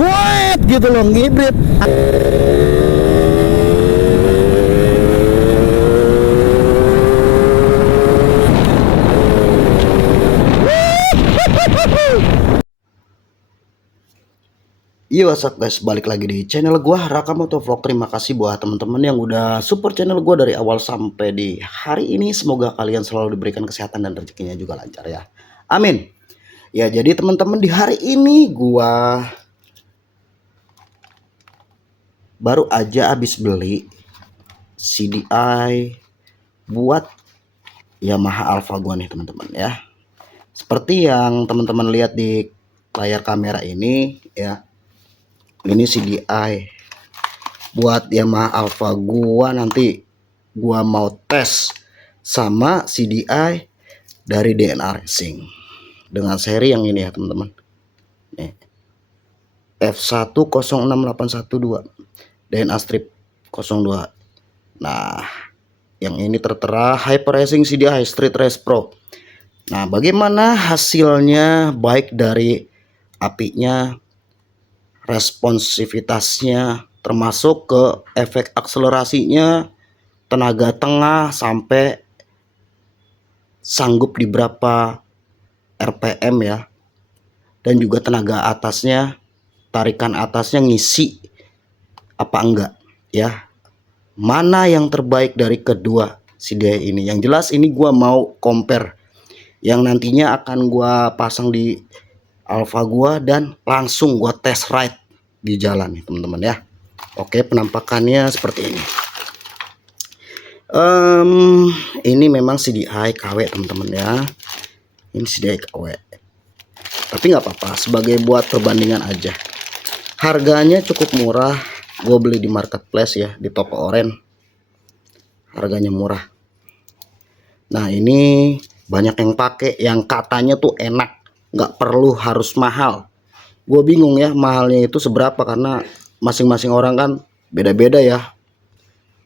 buat gitu loh, ngibrit. Yo, what's up guys, balik lagi di channel gua Raka Motovlog. Terima kasih buat teman-teman yang udah support channel gua dari awal sampai di hari ini. Semoga kalian selalu diberikan kesehatan dan rezekinya juga lancar ya. Amin. Ya, jadi teman-teman, di hari ini gua baru aja habis beli CDI buat Yamaha Alpha gua nih teman-teman ya. Seperti yang teman-teman lihat di layar kamera ini ya. Ini CDI buat Yamaha Alpha gua, nanti gua mau tes sama CDI dari DNA Racing dengan seri yang ini ya teman-teman. Nih, F106812 DNA strip 02. Nah, yang ini tertera Hyper Racing CDI Street Race Pro. Nah, bagaimana hasilnya baik dari apinya, responsivitasnya, termasuk ke efek akselerasinya, tenaga tengah sampai sanggup di berapa RPM ya, dan juga tenaga atasnya, tarikan atasnya ngisi apa enggak ya, mana yang terbaik dari kedua CDI ini. Yang jelas ini gua mau compare yang nantinya akan gua pasang di Alpha gua dan langsung gua test ride di jalan nih teman-teman ya. Oke, penampakannya seperti ini. Ini memang CDI KW teman-teman ya. Ini CDI KW. Tapi nggak apa-apa, sebagai buat perbandingan aja. Harganya cukup murah. Gue beli di marketplace ya, di toko oren. Harganya murah. Nah, ini banyak yang pakai, yang katanya tuh enak, nggak perlu harus mahal. Gue bingung ya mahalnya itu seberapa, karena masing-masing orang kan beda-beda ya,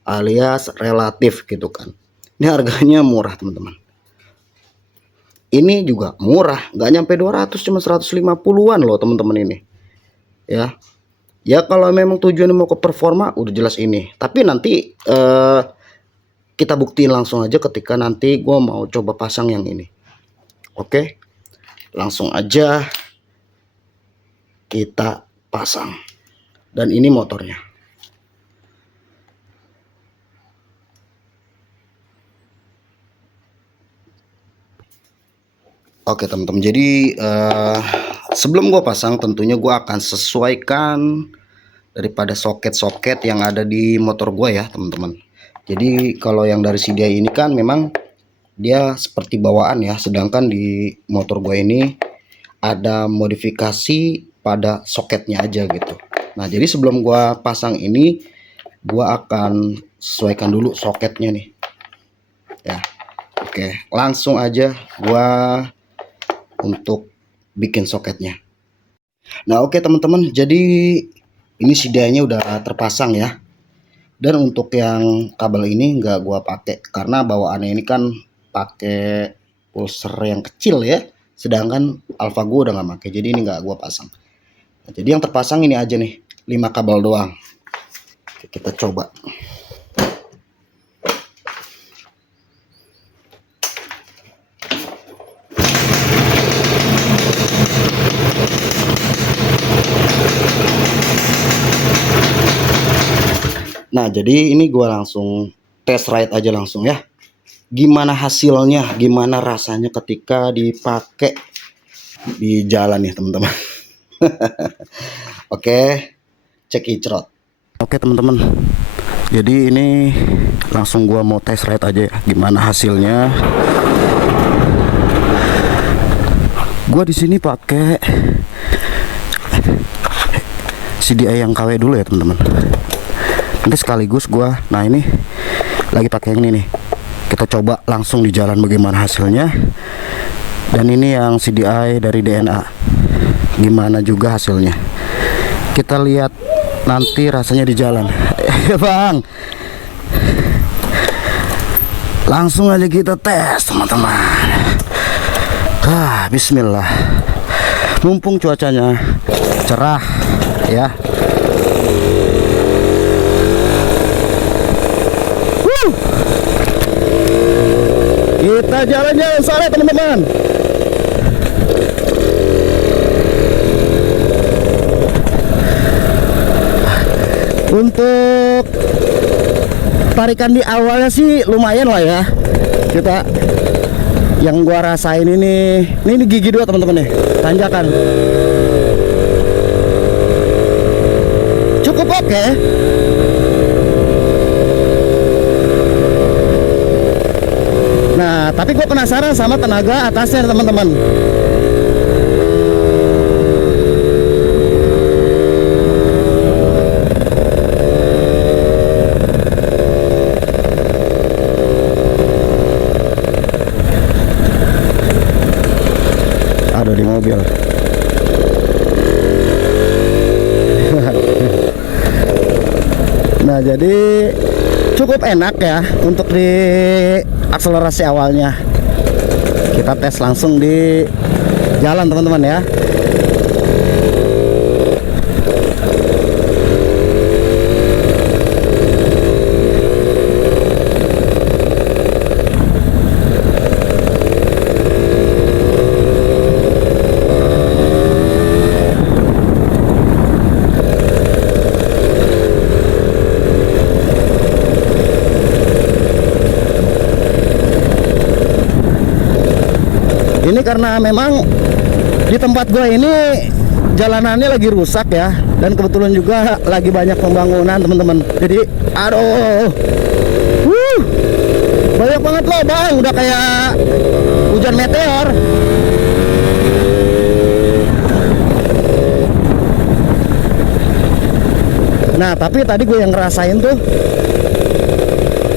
alias relatif gitu kan. Ini harganya murah teman-teman. Ini juga murah, nggak nyampe 200, cuma 150-an loh teman-teman ini ya. Ya kalau memang tujuannya mau ke performa udah jelas ini, tapi nanti kita buktiin langsung aja ketika nanti gue mau coba pasang yang ini. Oke, langsung aja kita pasang. Dan ini motornya. Oke teman-teman, jadi sebelum gue pasang tentunya gue akan sesuaikan daripada soket-soket yang ada di motor gue ya teman-teman. Jadi kalau yang dari CDI ini kan memang dia seperti bawaan ya, sedangkan di motor gue ini ada modifikasi pada soketnya aja gitu. Nah, jadi sebelum gua pasang ini, gua akan sesuaikan dulu soketnya nih ya. Oke, langsung aja gua untuk bikin soketnya. Nah, oke teman-teman, jadi ini CDI-nya udah terpasang ya. Dan untuk yang kabel ini nggak gua pakai karena bawaannya ini kan pakai pulser yang kecil ya, sedangkan Alpha gua udah nggak pakai, jadi ini nggak gua pasang. Nah, jadi yang terpasang ini aja nih, 5 kabel doang. Oke, kita coba. Nah, jadi ini gua langsung test ride aja langsung ya. Gimana hasilnya, gimana rasanya ketika dipakai di jalan ya teman-teman. Oke, cek icrot. Oke teman-teman, jadi ini langsung gua mau test ride aja ya, gimana hasilnya. Gua di sini pakai CDI yang KW dulu ya teman-teman. Nanti sekaligus gua, nah ini lagi pakai yang ini nih. Kita coba langsung di jalan bagaimana hasilnya. Dan ini yang CDI dari DNA, gimana juga hasilnya. Kita lihat nanti rasanya di jalan. Ya bang, langsung aja kita tes teman-teman. Bismillah. Mumpung cuacanya cerah, ya. Kita jalan-jalan sore teman-teman. Untuk tarikan di awalnya sih lumayan lah ya. Kita yang gua rasain ini gigi 2 teman-teman nih, tanjakan. Cukup oke. Nah, tapi gua penasaran sama tenaga atasnya teman-teman. Di mobil. Nah, jadi cukup enak ya untuk di akselerasi awalnya. Kita tes langsung di jalan teman-teman ya. Ini karena memang di tempat gua ini jalanannya lagi rusak ya, dan kebetulan juga lagi banyak pembangunan teman-teman. Jadi aduh, banyak banget loh bang, udah kayak hujan meteor. Nah, tapi tadi gue yang ngerasain tuh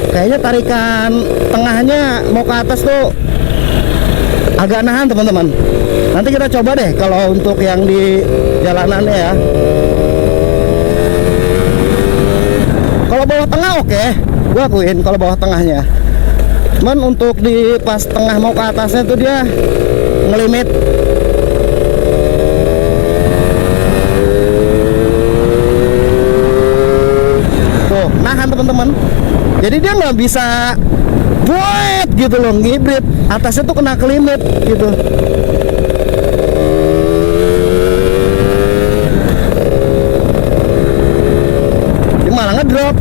kayaknya tarikan tengahnya mau ke atas tuh agak nahan teman-teman. Nanti kita coba deh kalau untuk yang di jalanannya ya. Kalau bawah tengah oke, gue akuin kalau bawah tengahnya. Cuman untuk di pas tengah mau ke atasnya tuh dia ngelimit. Tuh, nahan teman-teman. Jadi dia nggak bisa buat gitu loh, ngibrit. Atasnya tuh kena kelimit gitu. Dia malah ngedrop.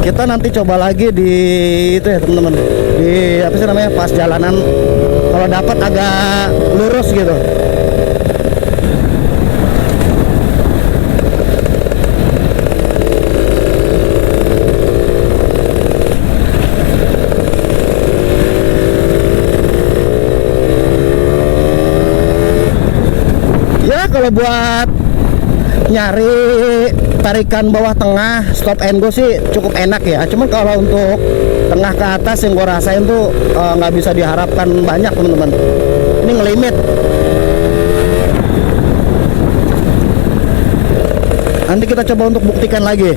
Kita nanti coba lagi di itu ya teman-teman, di apa sih namanya, pas jalanan kalau dapat agak lurus gitu. Ya kalau buat nyari tarikan bawah tengah stop and go sih cukup enak ya. Cuman kalau untuk tengah ke atas yang gue rasain tuh nggak bisa diharapkan banyak teman-teman. Ini ngelimit. Nanti kita coba untuk buktikan lagi.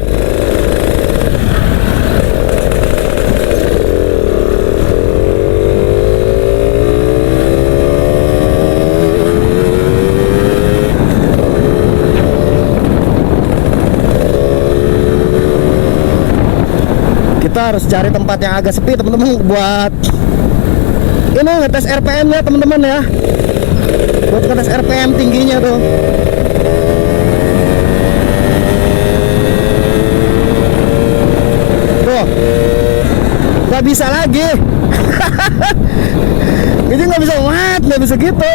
Kita harus cari tempat yang agak sepi teman-teman buat ini ngetes RPM nya teman-teman ya, buat ngetes RPM tingginya tuh. Tuh nggak bisa lagi. Jadi nggak bisa nggak bisa gitu.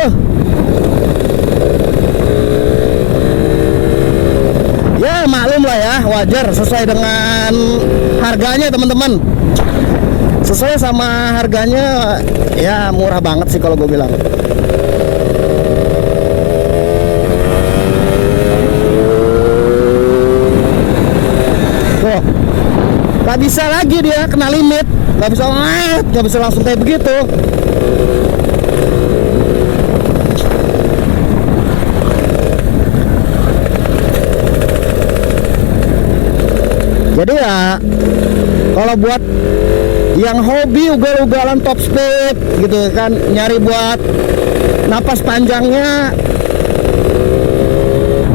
Ya maklum lah ya, wajar sesuai dengan harganya teman-teman. Sesuai sama harganya ya, murah banget sih kalau gue bilang. Tuh gak bisa lagi dia kena limit, gak bisa langsung kayak begitu. kalau buat yang hobi ugal-ugalan top speed gitu kan, nyari buat napas panjangnya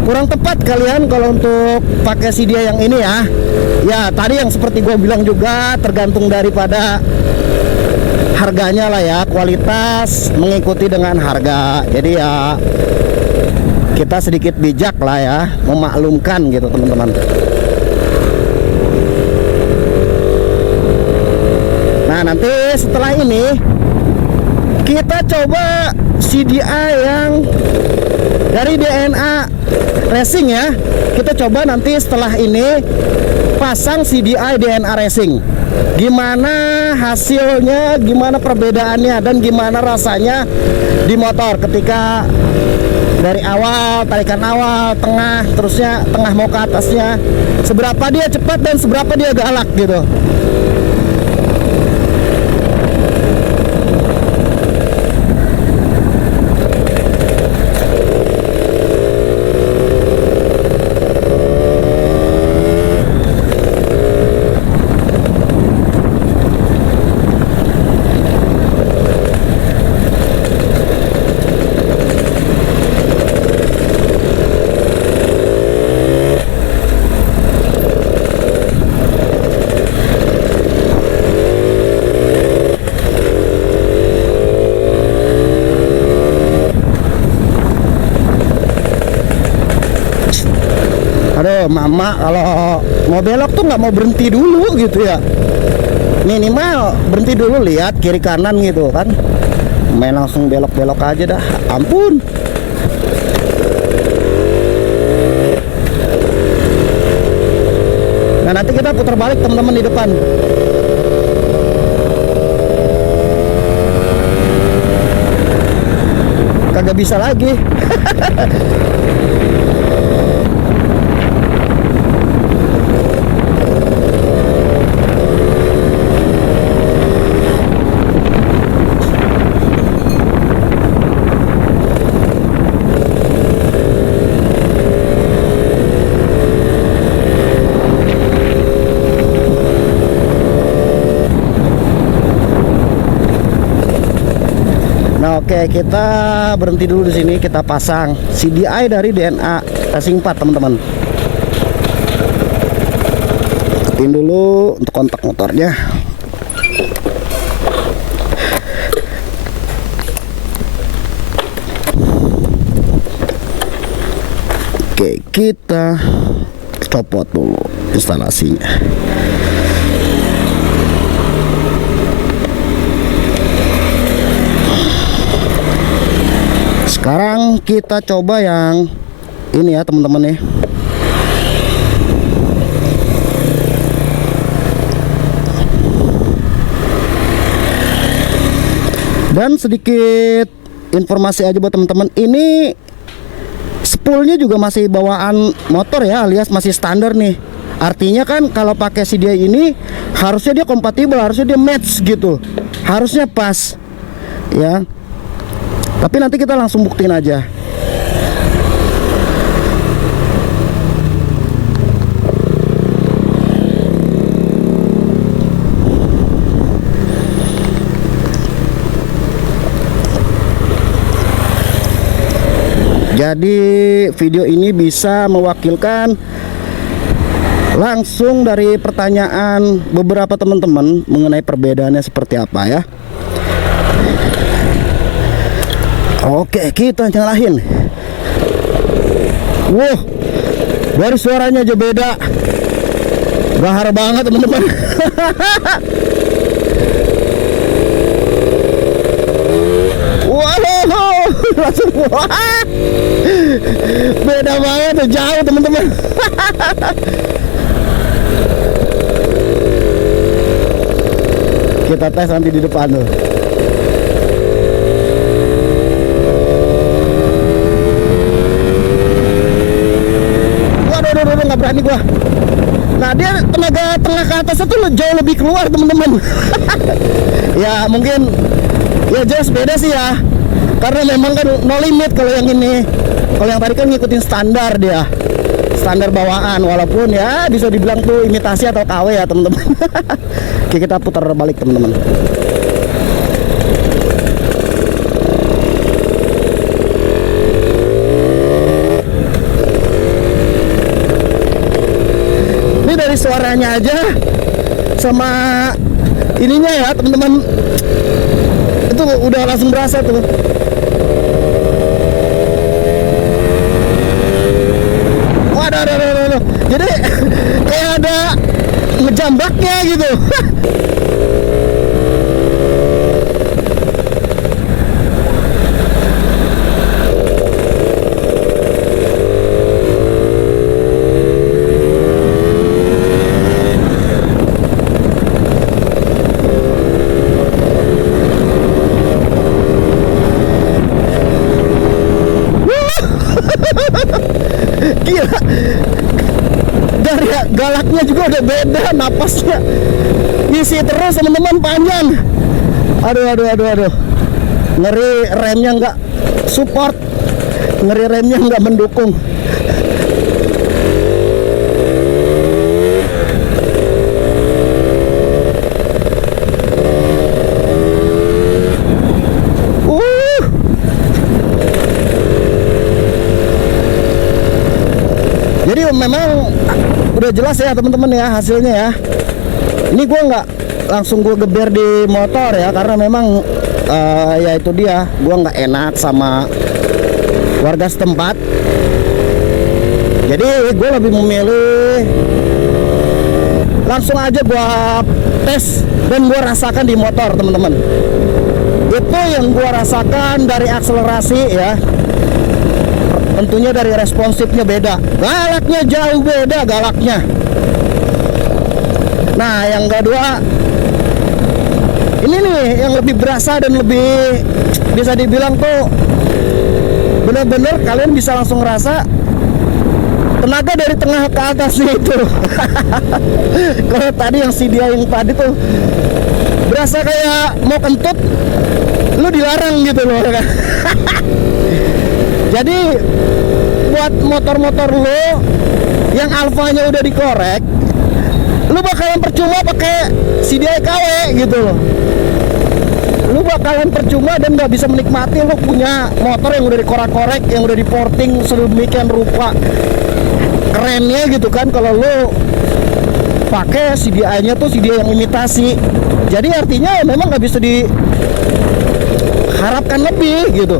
kurang tepat kalian kalau untuk pakai si dia yang ini ya. Ya tadi yang seperti gue bilang juga, tergantung daripada harganya lah ya, kualitas mengikuti dengan harga. Jadi ya kita sedikit bijak lah ya, memaklumkan gitu teman-teman. Nah nanti setelah ini kita coba CDI yang dari DNA Racing ya. Kita coba nanti setelah ini pasang CDI DNA Racing. Gimana hasilnya, gimana perbedaannya, dan gimana rasanya di motor ketika dari awal, tarikan awal, tengah, terusnya tengah mau ke atasnya, seberapa dia cepat dan seberapa dia galak gitu. Aduh, mama kalau mau belok tuh nggak mau berhenti dulu gitu ya. Minimal berhenti dulu, lihat kiri kanan gitu kan. Main langsung belok-belok aja dah. Ampun. Nah nanti kita putar balik teman-teman di depan. Kagak bisa lagi. Nah, oke, kita berhenti dulu di sini, kita pasang CDI dari DNA Racing 4, teman-teman. Ketin dulu untuk kontak motornya. Oke, kita copot dulu instalasinya. Sekarang kita coba yang ini ya teman-teman nih. Dan sedikit informasi aja buat teman-teman, ini spoolnya juga masih bawaan motor ya, alias masih standar nih. Artinya kan kalau pakai CDI ini harusnya dia kompatibel, harusnya dia match gitu, harusnya pas ya. Tapi nanti kita langsung buktiin aja. Jadi video ini bisa mewakilkan langsung dari pertanyaan beberapa teman-teman mengenai perbedaannya seperti apa ya. Oke, kita nyalahin. Wow, dari suaranya aja beda. Gahar banget teman-teman. Wow, langsung wah. Beda banget, jauh teman-teman. Kita tes nanti di depan tuh. Nggak berani gua. Nah dia tenaga tengah ke atas itu jauh lebih keluar teman-teman. Ya mungkin ya jelas beda sih ya, karena memang kan no limit kalau yang ini. Kalau yang tadi kan ngikutin standar dia, standar bawaan, walaupun ya bisa dibilang tuh imitasi atau KW ya teman-teman. Oke, kita putar balik teman-teman. Ini dari suaranya aja sama ininya ya teman-teman, itu udah langsung berasa tuh. Waduh. Jadi kayak ada ngejambaknya gitu. Gila, dari galaknya juga udah beda, napasnya isi terus teman-teman, panjang. Aduh, ngeri remnya nggak support, ngeri remnya nggak mendukung. Jadi memang udah jelas ya teman-teman ya hasilnya ya. Ini gue nggak langsung gue geber di motor ya, karena memang ya itu dia, gue nggak enak sama warga setempat. Jadi gue lebih memilih langsung aja gue tes dan gue rasakan di motor teman-teman. Itu yang gue rasakan dari akselerasi ya. Tentunya dari responsifnya beda, galaknya jauh beda galaknya. Nah yang kedua ini nih yang lebih berasa dan lebih bisa dibilang tuh bener-bener kalian bisa langsung ngerasa tenaga dari tengah ke atas nih itu. Kalau tadi yang si dia yang tadi tuh berasa kayak mau kentut, lu dilarang gitu loh kan. Jadi buat motor-motor lo yang alfanya udah dikorek, lu bakalan percuma pakai CDI KW gitu loh. Lu bakalan percuma dan nggak bisa menikmati lu punya motor yang udah dikorek-korek, yang udah diporting sedemikian rupa kerennya gitu kan. Kalau lu pakai CDI-nya tuh CDI yang imitasi, jadi artinya memang nggak bisa diharapkan lebih gitu.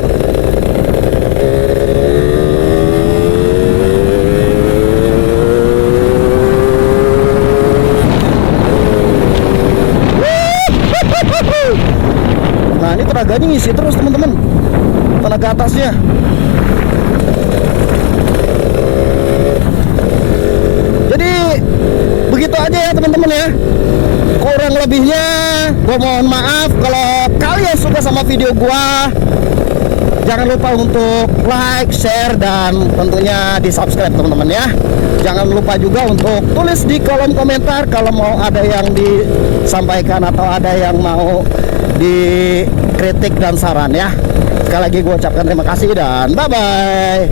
Nah ini tenaganya ngisi terus teman-teman, tenaga atasnya. Jadi begitu aja ya teman-teman ya. Kurang lebihnya gue mohon maaf. Kalau kalian suka sama video gue, jangan lupa untuk like, share, dan tentunya di subscribe teman-teman ya. Jangan lupa juga untuk tulis di kolom komentar kalau mau ada yang disampaikan atau ada yang mau dikritik dan saran ya. Sekali lagi gue ucapkan terima kasih dan bye-bye.